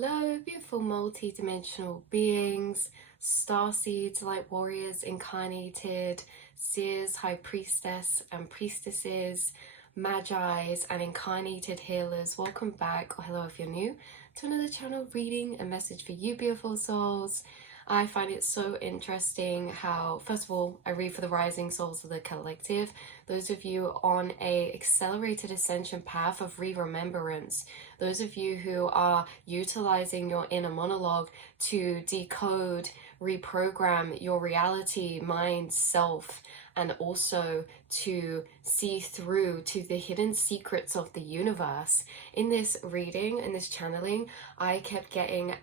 Hello, beautiful multi-dimensional beings, star seeds, light warriors incarnated, seers, high priestess and priestesses, magi's and incarnated healers. Welcome back, or hello if you're new, to another channel reading. A message for you, beautiful souls. I find it so interesting how, first of all, I read for the rising souls of the collective, those of you on a accelerated ascension path of re-remembrance, those of you who are utilizing your inner monologue to decode, reprogram your reality, mind, self, and also to see through to the hidden secrets of the universe. In this reading, in this channeling, I kept getting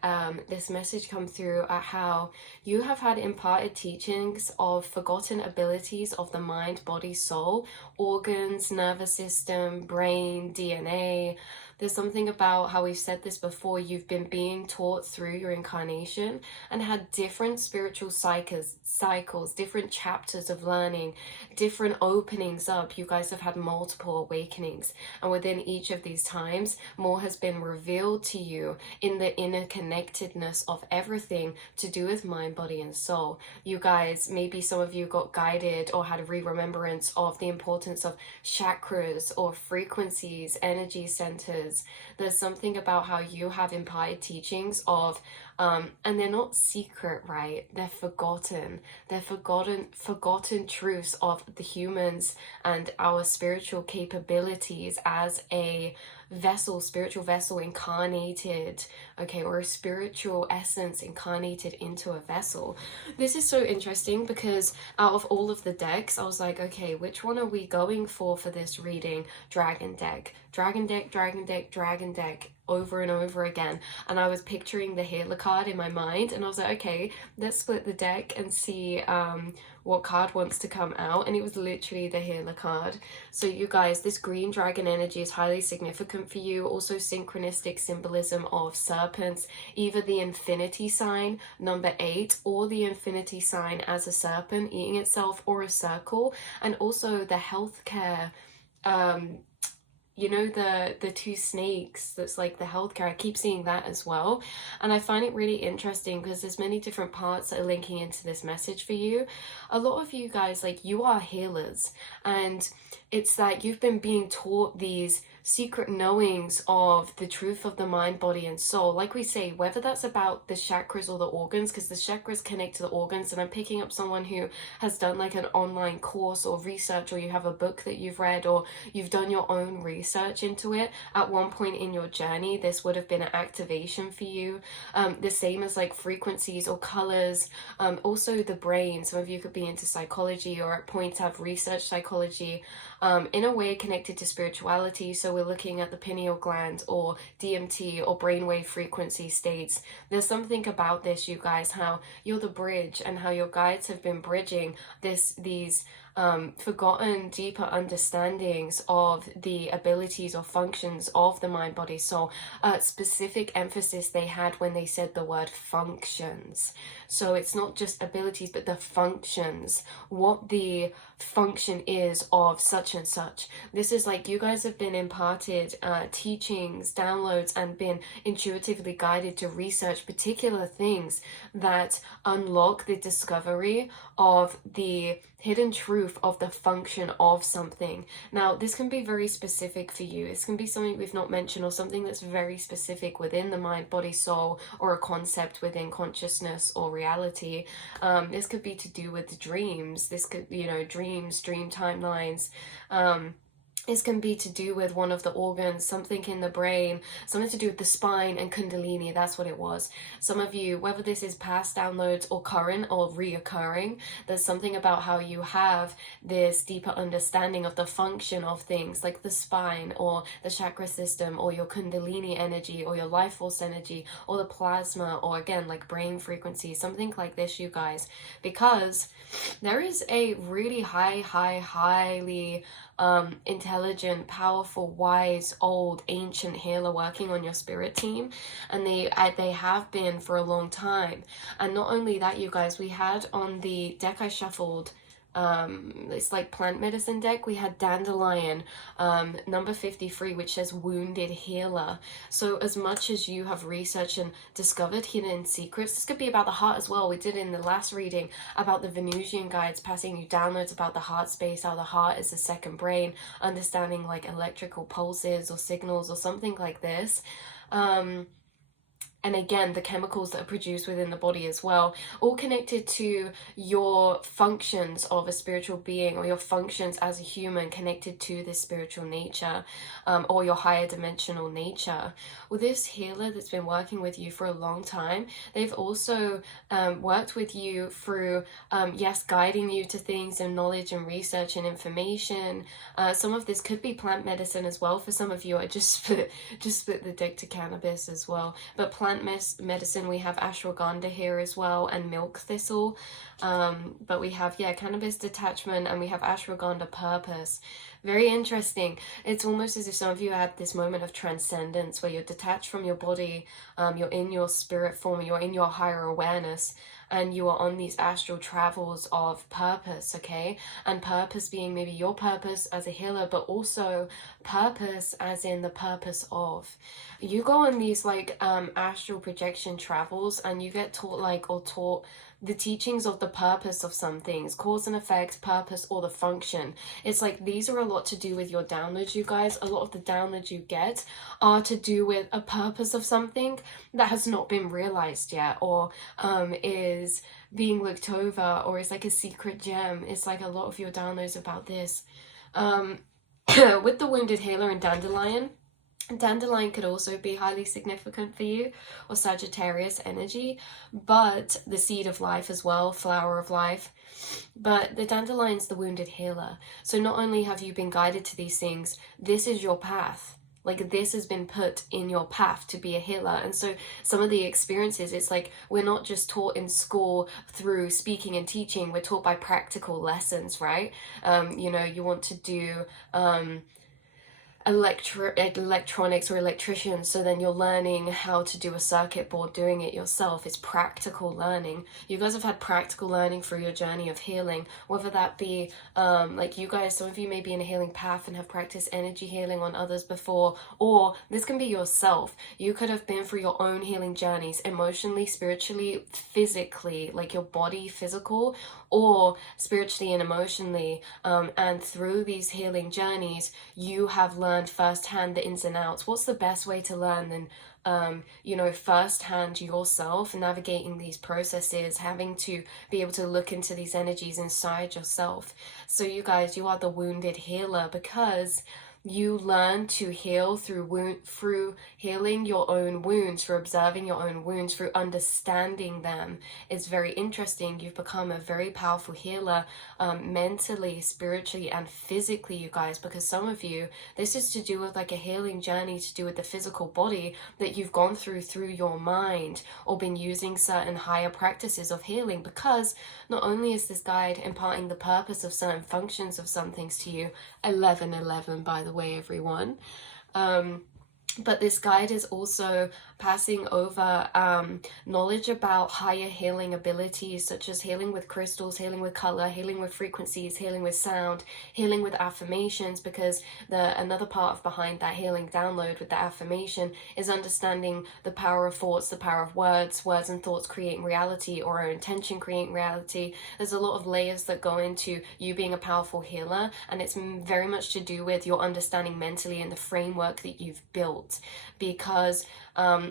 this message come through at how you have had imparted teachings of forgotten abilities of the mind, body, soul, organs, nervous system, brain, DNA. There's something about how we've said this before, you've been being taught through your incarnation and had different spiritual cycles, different chapters of learning, different openings up. You guys have had multiple awakenings, and within each of these times, more has been revealed to you in the inner connectedness of everything to do with mind, body, and soul. You guys, maybe some of you got guided or had a re-remembrance of the importance of chakras or frequencies, energy centers. There's something about how you have imparted teachings of and they're not secret, right? They're forgotten. They're forgotten truths of the humans and our spiritual capabilities as a vessel, spiritual vessel incarnated, okay, or a spiritual essence incarnated into a vessel. This is so interesting because out of all of the decks, I was like, okay, which one are we going for this reading? Dragon deck, dragon deck, dragon deck, dragon deck, over and over again. And I was picturing the healer card in my mind, and I was like, okay, let's split the deck and see what card wants to come out. And it was literally the healer card. So you guys, this green dragon energy is highly significant for you. Also synchronistic symbolism of serpents, either the infinity sign number 8 or the infinity sign as a serpent eating itself, or a circle. And also the healthcare, you know, the two snakes, that's like the healthcare. I keep seeing that as well, and I find it really interesting because there's many different parts that are linking into this message for you. A lot of you guys, like, you are healers, and it's that you've been being taught these secret knowings of the truth of the mind, body, and soul. Like we say, whether that's about the chakras or the organs, because the chakras connect to the organs, and I'm picking up someone who has done like an online course or research, or you have a book that you've read, or you've done your own research into it at one point in your journey. This would have been an activation for you. The same as like frequencies or colors. Also the brain, some of you could be into psychology or at points have researched psychology, in a way connected to spirituality. So we're looking at the pineal gland or DMT or brainwave frequency states. There's something about this, you guys, how you're the bridge, and how your guides have been bridging these forgotten deeper understandings of the abilities or functions of the mind, body, soul. Specific emphasis they had when they said the word functions. So it's not just abilities, but the functions, what the function is of such and such. This is like you guys have been imparted teachings, downloads, and been intuitively guided to research particular things that unlock the discovery of the hidden truth of the function of something. Now, this can be very specific for you. This can be something we've not mentioned, or something that's very specific within the mind, body, soul, or a concept within consciousness or reality. This could be to do with dreams. This could, you know, dreams, dream timelines. This can be to do with one of the organs, something in the brain, something to do with the spine and Kundalini. That's what it was. Some of you, whether this is past downloads or current or reoccurring, there's something about how you have this deeper understanding of the function of things like the spine or the chakra system or your Kundalini energy or your life force energy or the plasma, or again, like brain frequency, something like this, you guys, because there is a really highly intelligent, powerful, wise, old, ancient healer working on your spirit team, and they have been for a long time. And not only that, you guys, we had on the deck I shuffled it's like plant medicine deck. We had dandelion, number 53, which says wounded healer. So as much as you have researched and discovered hidden secrets, this could be about the heart as well. We did in the last reading about the Venusian guides passing you downloads about the heart space, how the heart is the second brain, understanding like electrical pulses or signals or something like this. And again, the chemicals that are produced within the body as well, all connected to your functions of a spiritual being, or your functions as a human connected to this spiritual nature, or your higher dimensional nature. Well, this healer that's been working with you for a long time, they've also worked with you through, yes, guiding you to things and knowledge and research and information. Some of this could be plant medicine as well. For some of you, I just split the deck to cannabis as well. But plant medicine, we have ashwagandha here as well, and milk thistle. But we have, yeah, cannabis detachment, and we have ashwagandha purpose. Very interesting. It's almost as if some of you had this moment of transcendence where you're detached from your body, you're in your spirit form, you're in your higher awareness, and you are on these astral travels of purpose, okay? And purpose being maybe your purpose as a healer, but also purpose as in the purpose of. You go on these like astral projection travels, and you get taught the teachings of the purpose of some things, cause and effect, purpose, or the function. It's like these are a lot to do with your downloads, you guys. A lot of the downloads you get are to do with a purpose of something that has not been realized yet, or is being looked over, or is like a secret gem. It's like a lot of your downloads about this. With the wounded healer and dandelion could also be highly significant for you, or Sagittarius energy, but the seed of life as well, flower of life. But the dandelion's the wounded healer. So not only have you been guided to these things, this is your path. Like this has been put in your path to be a healer. And so some of the experiences, it's like we're not just taught in school through speaking and teaching, we're taught by practical lessons, right? You know, you want to do electronics or electricians, so then you're learning how to do a circuit board, doing it yourself. It's practical learning. You guys have had practical learning through your journey of healing, whether that be like you guys, some of you may be in a healing path and have practiced energy healing on others before, or this can be yourself. You could have been through your own healing journeys, emotionally, spiritually, physically, like your body, physical, or spiritually and emotionally, and through these healing journeys you have learned firsthand the ins and outs. What's the best way to learn than you know, firsthand yourself navigating these processes, having to be able to look into these energies inside yourself. So you guys, you are the wounded healer, because you learn to heal through healing your own wounds, through observing your own wounds, through understanding them. It's very interesting. You've become a very powerful healer, mentally, spiritually, and physically, you guys, because some of you, this is to do with like a healing journey to do with the physical body that you've gone through your mind, or been using certain higher practices of healing, because not only is this guide imparting the purpose of certain functions of some things to you, 1111 by the way, everyone, but this guide is also passing over knowledge about higher healing abilities, such as healing with crystals, healing with color, healing with frequencies, healing with sound, healing with affirmations, because another part of behind that healing download with the affirmation is understanding the power of thoughts, the power of words and thoughts creating reality, or our intention creating reality. There's a lot of layers that go into you being a powerful healer, and it's very much to do with your understanding mentally and the framework that you've built, because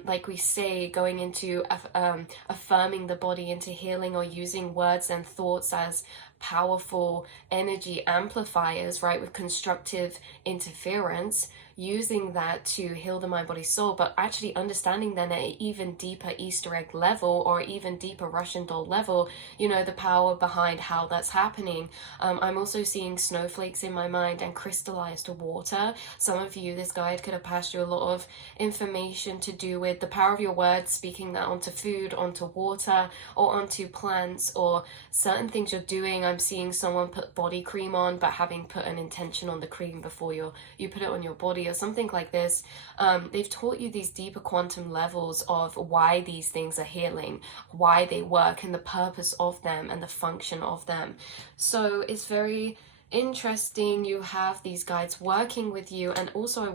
like we say, going into affirming the body into healing, or using words and thoughts as powerful energy amplifiers, right, with constructive interference, using that to heal the mind, body, soul, but actually understanding then at an even deeper Easter egg level, or even deeper Russian doll level, you know, the power behind how that's happening. I'm also seeing snowflakes in my mind and crystallized water. Some of you, this guide could have passed you a lot of information to do with the power of your words, speaking that onto food, onto water, or onto plants, or certain things you're doing. seeing someone put body cream on, but having put an intention on the cream before you put it on your body, or something like this. They've taught you these deeper quantum levels of why these things are healing, why they work, and the purpose of them and the function of them. So it's very interesting. You have these guides working with you. And also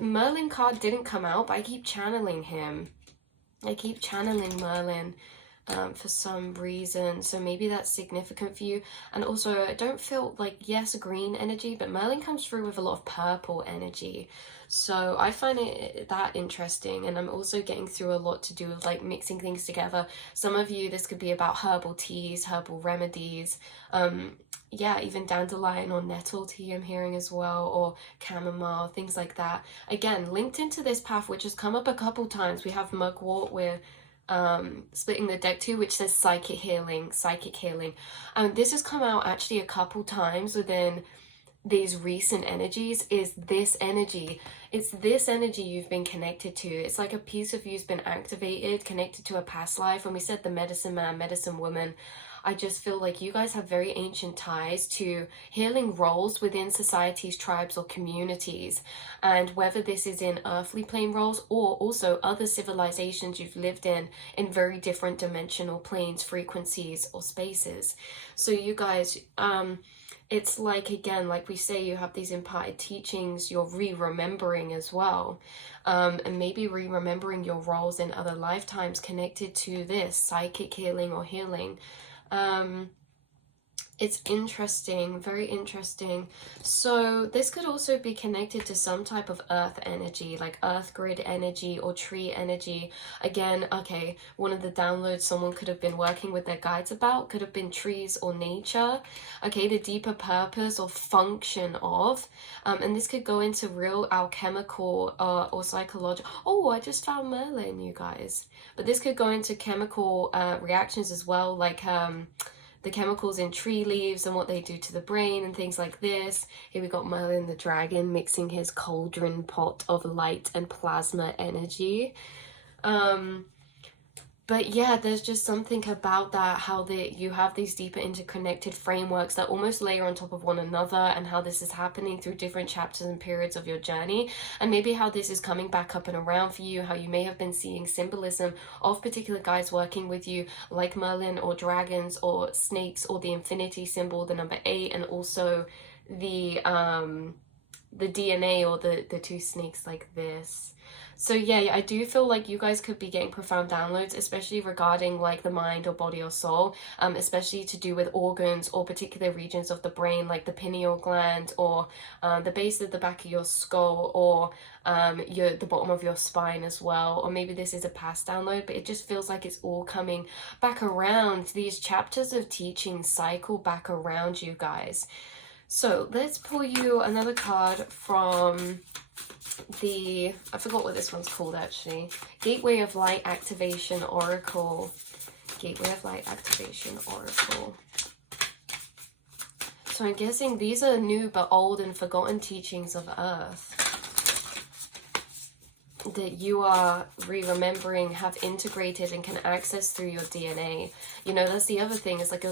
Merlin card didn't come out, but I keep channeling him. I keep channeling Merlin for some reason, so maybe that's significant for you. And also, I don't feel like, yes, green energy, but Merlin comes through with a lot of purple energy, so I find it that interesting. And I'm also getting through a lot to do with like mixing things together. Some of you, this could be about herbal teas, herbal remedies, yeah, even dandelion or nettle tea I'm hearing as well, or chamomile, things like that. Again, linked into this path, which has come up a couple times, we have mugwort. We're splitting the deck too, which says psychic healing. And this has come out actually a couple times within these recent energies. Is this energy, it's this energy you've been connected to. It's like a piece of you's been activated, connected to a past life. When we said the medicine man, medicine woman, I just feel like you guys have very ancient ties to healing roles within societies, tribes, or communities. And whether this is in earthly plane roles or also other civilizations you've lived in very different dimensional planes, frequencies, or spaces. So you guys, it's like, again, like we say, you have these imparted teachings, you're re-remembering as well. And maybe re-remembering your roles in other lifetimes connected to this psychic healing or healing. It's interesting, very interesting. So this could also be connected to some type of earth energy, like earth grid energy or tree energy. Again, okay, one of the downloads someone could have been working with their guides about could have been trees or nature. Okay, the deeper purpose or function of, and this could go into real alchemical or psychological. Oh, I just found Merlin, you guys. But this could go into chemical reactions as well, like the chemicals in tree leaves and what they do to the brain and things like this. Here we got Merlin the dragon mixing his cauldron pot of light and plasma energy. But yeah, there's just something about that, how you have these deeper interconnected frameworks that almost layer on top of one another, and how this is happening through different chapters and periods of your journey, and maybe how this is coming back up and around for you, how you may have been seeing symbolism of particular guys working with you, like Merlin or dragons or snakes, or the infinity symbol, the number 8, and also the DNA or the two snakes like this. So yeah, I do feel like you guys could be getting profound downloads, especially regarding like the mind or body or soul, especially to do with organs or particular regions of the brain, like the pineal gland, or the base of the back of your skull, or the bottom of your spine as well. Or maybe this is a past download, but it just feels like it's all coming back around. These chapters of teaching cycle back around, you guys. So let's pull you another card from I forgot what this one's called actually. Gateway of Light Activation Oracle. Gateway of Light Activation Oracle. So I'm guessing these are new but old and forgotten teachings of Earth that you are re-remembering, have integrated, and can access through your DNA. You know, that's the other thing, is like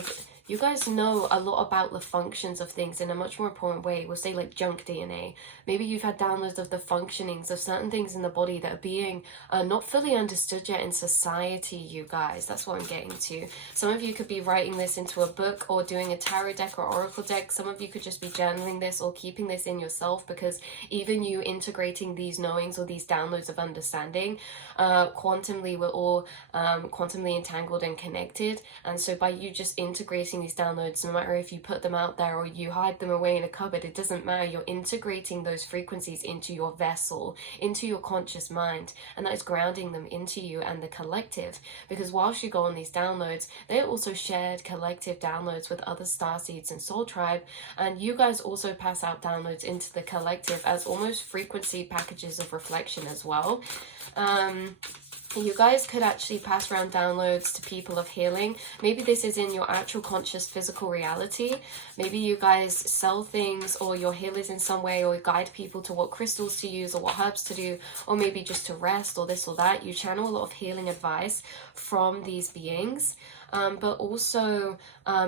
you guys know a lot about the functions of things in a much more important way. We'll say like junk DNA. Maybe you've had downloads of the functionings of certain things in the body that are being not fully understood yet in society, you guys. That's what I'm getting to. Some of you could be writing this into a book or doing a tarot deck or oracle deck. Some of you could just be journaling this or keeping this in yourself, because even you integrating these knowings or these downloads of understanding, quantumly, we're all quantumly entangled and connected. And so by you just integrating these downloads, no matter if you put them out there or you hide them away in a cupboard, it doesn't matter. You're integrating those frequencies into your vessel, into your conscious mind, and that is grounding them into you and the collective. Because whilst you go on these downloads, they also shared collective downloads with other starseeds and soul tribe, and you guys also pass out downloads into the collective as almost frequency packages of reflection as well. you guys could actually pass around downloads to people of healing. Maybe this is in your actual conscious physical reality. Maybe you guys sell things, or your healers in some way, or guide people to what crystals to use or what herbs to do, or maybe just to rest or this or that. You channel a lot of healing advice from these beings. But also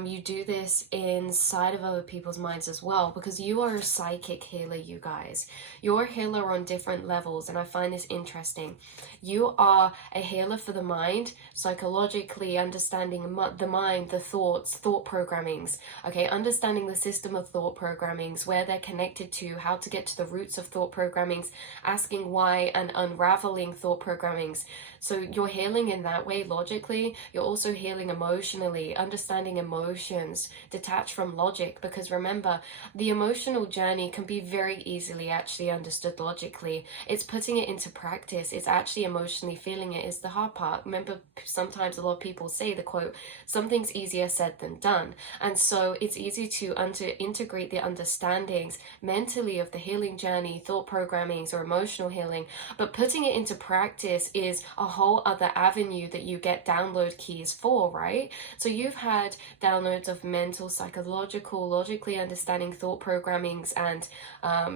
you do this inside of other people's minds as well, because you are a psychic healer, you guys. You're a healer on different levels, and I find this interesting. You are a healer for the mind, psychologically understanding the mind, the thoughts, thought programmings, okay, understanding the system of thought programmings, where they're connected to, how to get to the roots of thought programmings, asking why, and unraveling thought programmings. So you're healing in that way logically. You're also healing emotionally, understanding emotions, detached from logic, because remember, the emotional journey can be very easily actually understood logically. It's putting it into practice. It's actually emotionally feeling it is the hard part. Remember, sometimes a lot of people say the quote, something's easier said than done. And so it's easy to integrate the understandings mentally of the healing journey, thought programmings, or emotional healing, but putting it into practice is a whole other avenue that you get download keys for, right? So you've had downloads of mental, psychological, logically understanding thought programmings and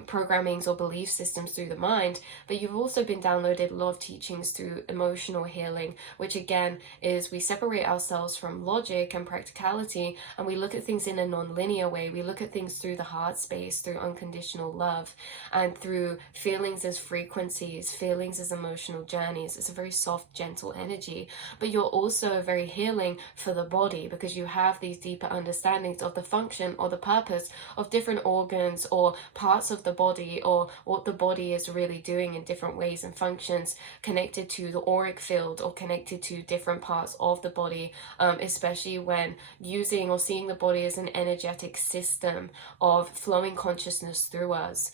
programmings or belief systems through the mind, but you've also been downloaded a lot of teachings through emotional healing, which again is we separate ourselves from logic and practicality, and we look at things in a non-linear way. We look at things through the heart space, through unconditional love, and through feelings as frequencies, feelings as emotional journeys. It's a very soft, gentle energy, but you're also very healing for the body, because you have these deeper understandings of the function or the purpose of different organs or parts of the body, or what the body is really doing in different ways and functions, connected to the auric field or connected to different parts of the body, especially when using or seeing the body as an energetic system of flowing consciousness through us.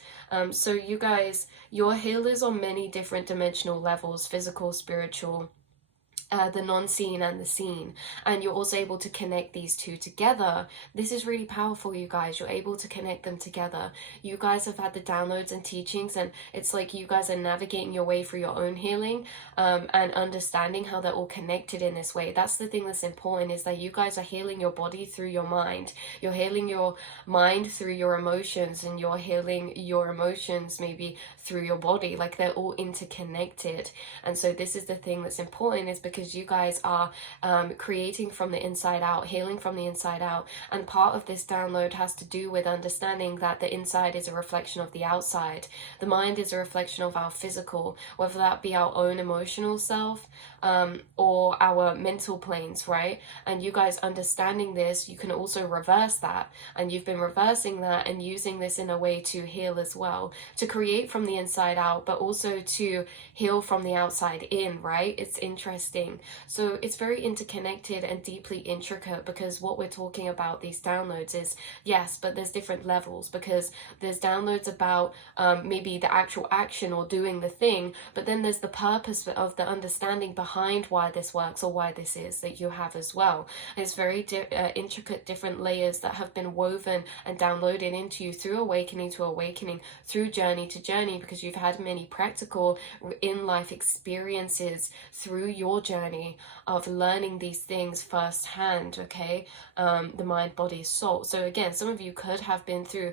So you guys, you're healers on many different dimensional levels, physical, spiritual, the non-seen and the seen, and you're also able to connect these two together. This is really powerful, you guys. You're able to connect them together. You guys have had the downloads and teachings, and it's like you guys are navigating your way through your own healing, and understanding how they're all connected in this way. That's the thing that's important, is that you guys are healing your body through your mind. You're healing your mind through your emotions, and you're healing your emotions maybe through your body. Like, they're all interconnected. And so this is the thing that's important, is because you guys are creating from the inside out, healing from the inside out. And part of this download has to do with understanding that the inside is a reflection of the outside. The mind is a reflection of our physical, whether that be our own emotional self, or our mental planes, right? And you guys understanding this, you can also reverse that. And you've been reversing that and using this in a way to heal as well, to create from the inside out, but also to heal from the outside in, right? It's interesting. So it's very interconnected and deeply intricate, because what we're talking about, these downloads, is yes, but there's different levels, because there's downloads about maybe the actual action or doing the thing, but then there's the purpose of the understanding behind why this works or why this is that you have as well. And it's very intricate, different layers that have been woven and downloaded into you through awakening to awakening, through journey to journey, because you've had many practical in-life experiences through your journey of learning these things firsthand, okay? The mind, body, soul. So again, some of you could have been through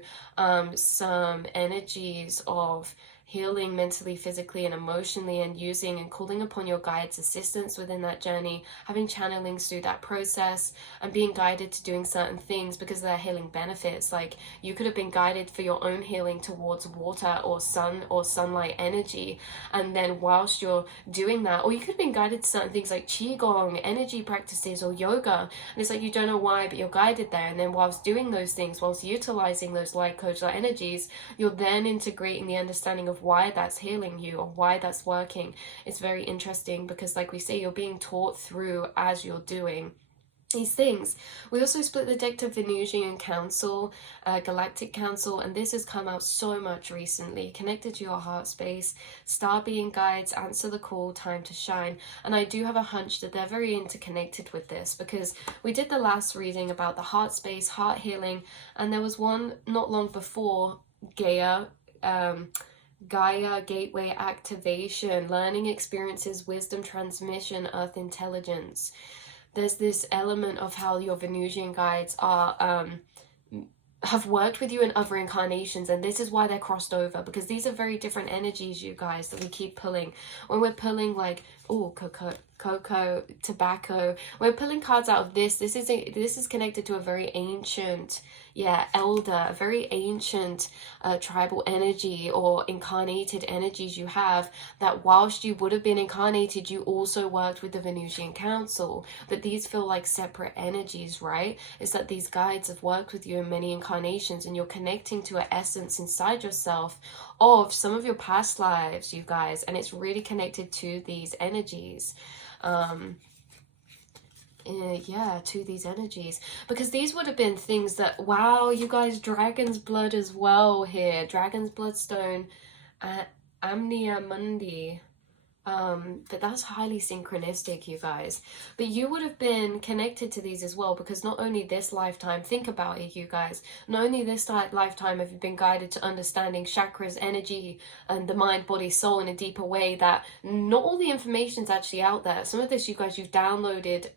some energies of healing mentally, physically, and emotionally, and using and calling upon your guides' assistance within that journey, having channelings through that process, and being guided to doing certain things because of their healing benefits. Like, you could have been guided for your own healing towards water or sun or sunlight energy, and then whilst you're doing that, or you could have been guided to certain things like qigong, energy practices, or yoga, and it's like you don't know why, but you're guided there. And then whilst doing those things, whilst utilizing those light codes or energies, you're then integrating the understanding of why that's healing you or why that's working. It's very interesting, because like we say, you're being taught through as you're doing these things. We also split the deck to Venusian Council, Galactic Council, and this has come out so much recently. Connected to your heart space, star being guides, answer the call, time to shine. And I do have a hunch that they're very interconnected with this, because we did the last reading about the heart space, heart healing, and there was one not long before, Gaia, Gaia gateway activation, learning experiences, wisdom transmission, earth intelligence. There's this element of how your Venusian guides are have worked with you in other incarnations, and this is why they're crossed over, because these are very different energies, you guys, that we keep pulling. When we're pulling like, oh, cocoa, tobacco, we're pulling cards out of this is connected to a very ancient, elder, a very ancient tribal energy or incarnated energies you have, that whilst you would have been incarnated, you also worked with the Venusian Council. But these feel like separate energies, right? It's that these guides have worked with you in many incarnations, and you're connecting to an essence inside yourself of some of your past lives, you guys, and it's really connected to these energies. To these energies, because these would have been things that, wow, you guys, dragon's blood as well here, dragon's bloodstone, Amnia Mundi. But that's highly synchronistic, you guys. But you would have been connected to these as well, because not only this lifetime, think about it, you guys, not only this lifetime have you been guided to understanding chakras, energy, and the mind, body, soul in a deeper way, that not all the information is actually out there. Some of this, you guys, you've downloaded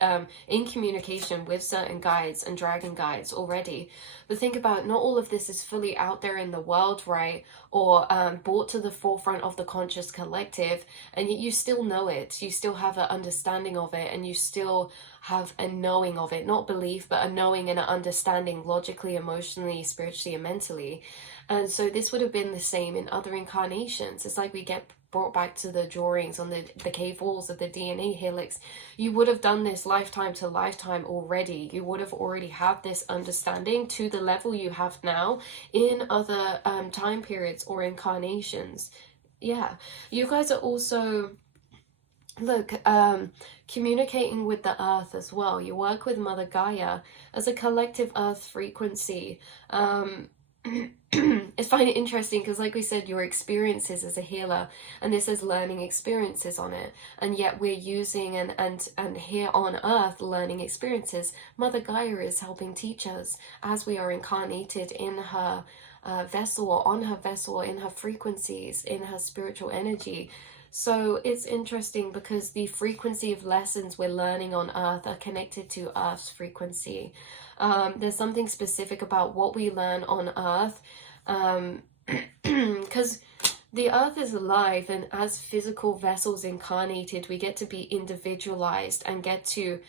in communication with certain guides and dragon guides already. But think about it, not all of this is fully out there in the world, right? Or brought to the forefront of the conscious collective, and yet you still know it. You still have an understanding of it, and you still have a knowing of it. Not belief, but a knowing and an understanding, logically, emotionally, spiritually, and mentally. And so this would have been the same in other incarnations. It's like we get brought back to the drawings on the cave walls of the DNA helix. You would have done this lifetime to lifetime already. You would have already had this understanding to the level you have now in other time periods or incarnations. Yeah, you guys are also, look, communicating with the earth as well. You work with Mother Gaia as a collective earth frequency. I find it interesting because, like we said, your experiences as a healer, and this is learning experiences on it, and yet we're using and here on earth learning experiences. Mother Gaia is helping teach us as we are incarnated in her vessel, or on her vessel, in her frequencies, in her spiritual energy. So it's interesting because the frequency of lessons we're learning on earth are connected to earth's frequency. There's something specific about what we learn on earth, because the earth is alive, and as physical vessels incarnated, we get to be individualized and get to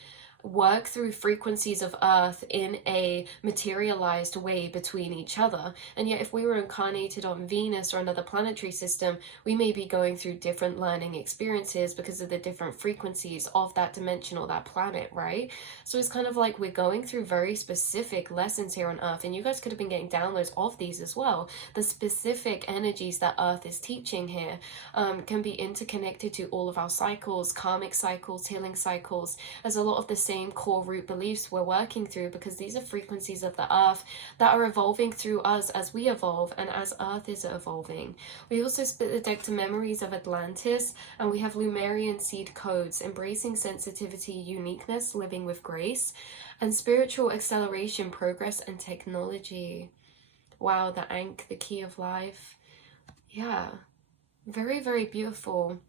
work through frequencies of earth in a materialized way between each other. And yet if we were incarnated on Venus or another planetary system, we may be going through different learning experiences because of the different frequencies of that dimension or that planet, right? So it's kind of like we're going through very specific lessons here on earth, and you guys could have been getting downloads of these as well. The specific energies that earth is teaching here can be interconnected to all of our cycles, karmic cycles, healing cycles, as a lot of the same core root beliefs we're working through, because these are frequencies of the earth that are evolving through us as we evolve and as earth is evolving. We also split the deck to memories of Atlantis, and we have Lumerian seed codes, embracing sensitivity, uniqueness, living with grace, and spiritual acceleration, progress, and technology. Wow, the Ankh, the key of life. Yeah, very, very beautiful.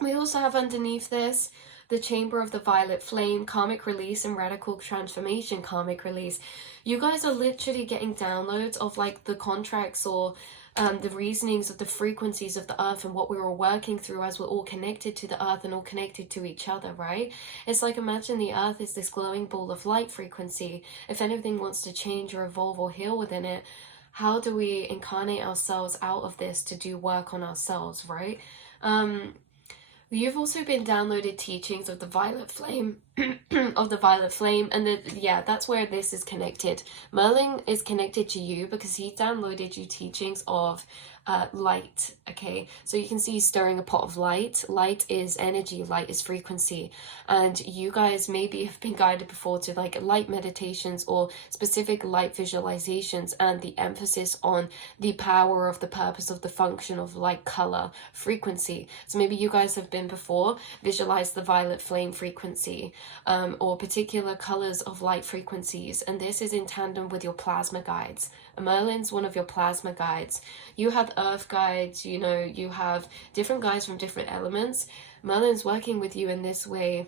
We also have underneath this the Chamber of the Violet Flame, karmic release, and radical transformation, karmic release. You guys are literally getting downloads of like the contracts or the reasonings of the frequencies of the earth and what we were working through as we're all connected to the earth and all connected to each other, right? It's like, imagine the earth is this glowing ball of light frequency. If anything wants to change or evolve or heal within it, how do we incarnate ourselves out of this to do work on ourselves, right? You've also been downloaded teachings of the violet flame, of the violet flame, and that's where this is connected. Merlin is connected to you because he downloaded you teachings of light. Okay, so you can see he's stirring a pot of light. Light is energy, light is frequency, and you guys maybe have been guided before to like light meditations or specific light visualizations, and the emphasis on the power of the purpose of the function of light, color, frequency. So maybe you guys have been before visualize the violet flame frequency, or particular colors of light frequencies, and this is in tandem with your plasma guides. Merlin's one of your plasma guides. You have earth guides, you know, you have different guides from different elements. Merlin's working with you in this way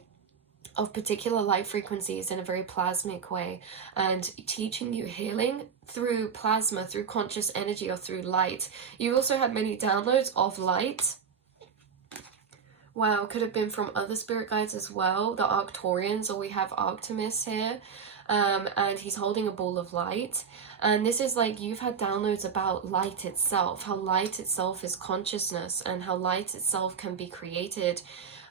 of particular light frequencies in a very plasmic way, and teaching you healing through plasma, through conscious energy, or through light. You also had many downloads of light. Wow, could have been from other spirit guides as well, the Arcturians, or we have Arctimus here. And he's holding a ball of light, and this is like you've had downloads about light itself, how light itself is consciousness, and how light itself can be created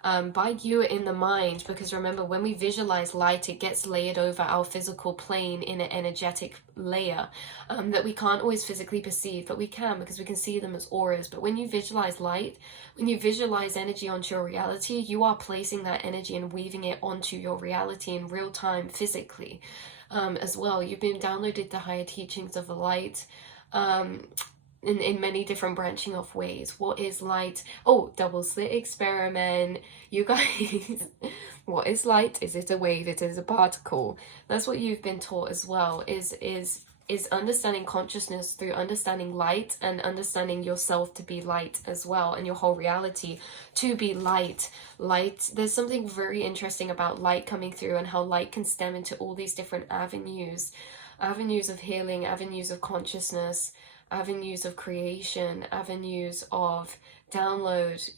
by you in the mind. Because remember, when we visualize light, it gets layered over our physical plane in an energetic layer that we can't always physically perceive, but we can, because we can see them as auras. But when you visualize light, when you visualize energy onto your reality, you are placing that energy and weaving it onto your reality in real time physically as well. You've been downloaded the higher teachings of the light in many different branching off ways. What is light? Oh, double slit experiment. You guys, what is light? Is it a wave? It is a particle. That's what you've been taught as well, is understanding consciousness through understanding light, and understanding yourself to be light as well, and your whole reality to be light. Light, there's something very interesting about light coming through, and how light can stem into all these different avenues of healing, avenues of consciousness, avenues of creation, avenues of download.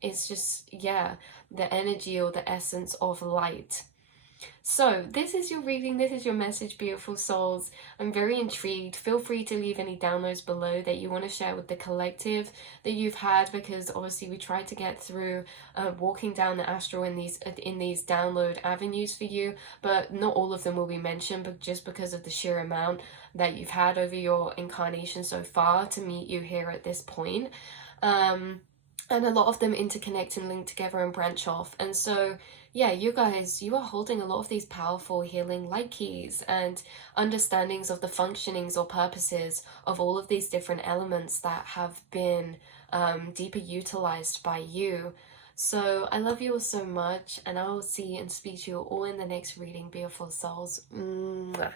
It's just, yeah, the energy or the essence of light. So this is your reading, this is your message, beautiful souls. I'm very intrigued. Feel free to leave any downloads below that you want to share with the collective that you've had, because obviously we try to get through walking down the astral in these download avenues for you, but not all of them will be mentioned, but just because of the sheer amount that you've had over your incarnation so far to meet you here at this point. And a lot of them interconnect and link together and branch off. And so, yeah, you guys, you are holding a lot of these powerful healing light keys and understandings of the functionings or purposes of all of these different elements that have been deeper utilized by you. So I love you all so much, and I will see and speak to you all in the next reading, beautiful souls. Mwah.